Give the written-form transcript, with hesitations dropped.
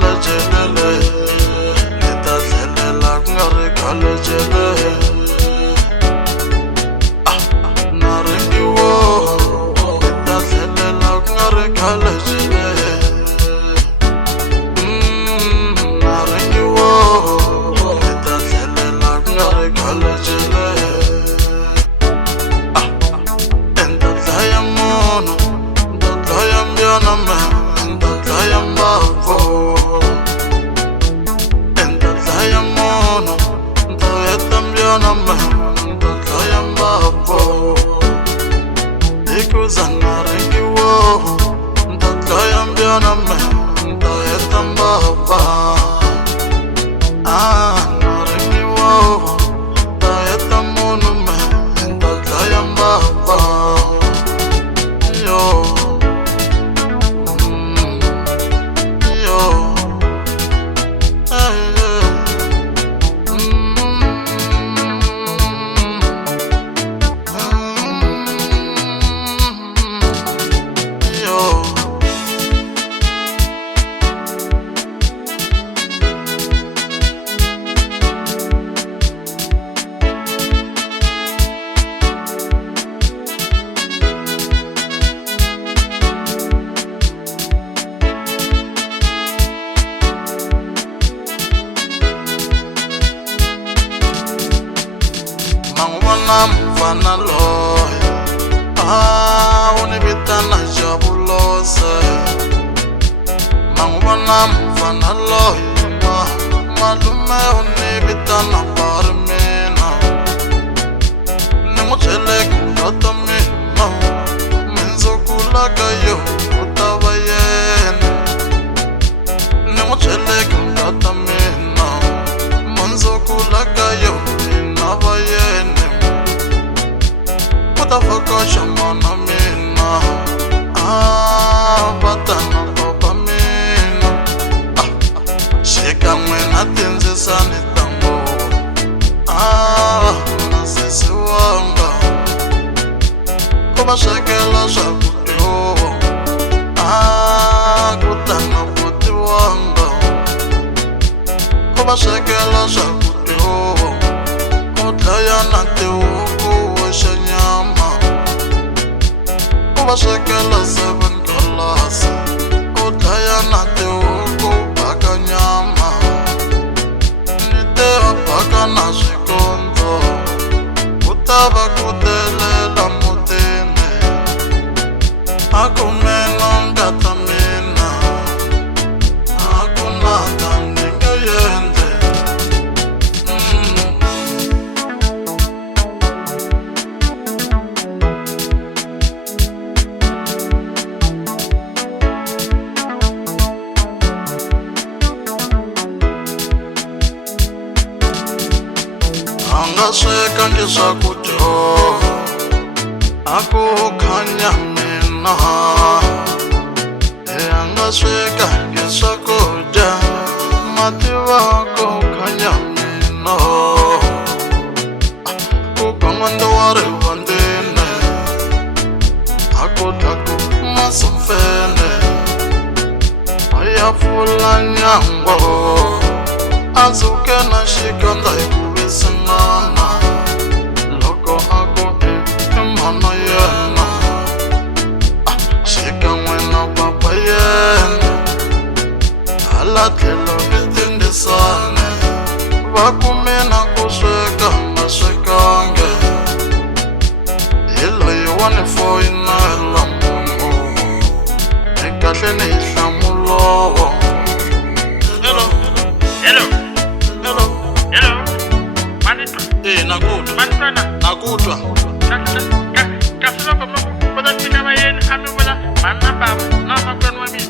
lejelele leta dlelela kungari khalejele naringiwo leta dlelela kungari khalejele naringiwo leta dlelela kungari khalejele Mfana loy unibitana jabulose mangubona mfana loy malume unibitana parmena nimutshele kudoto mina menzokulaga yo utabayena nimutshele kudoto mina menzokulaga yo inabayena Utafaka shamana mina batana baba mina sheka mwena tenze sani tango nasisi wanga Kuba shekela shakutio kutana puti wanga Kuba shekela shakutio Kutaya nante uku washanyama Kuba shekela 7 dollars Kutaya nante uku baka nyama Nite apaka na shikonzo Kutaba kutelela mutene Akumeno ngatamina Akunata ninga yende Angasheka ngisakutho akukhanya mina angasheka ngisakutho mativa kukhanya mina kukhangando wari wandene akuthaku masumfene ayafula nyangwa azuke na shikanda ikuvisinana loko ako emana yena shika mwena papa yena alatlelo vitindisane vakumina kusweka maswekange hilo yiwani foyinela mungu ekahle ni hihlamulowo nakutwa kasibaba moko kodwa thina bayeni ami bona mana baba nama kwenu wami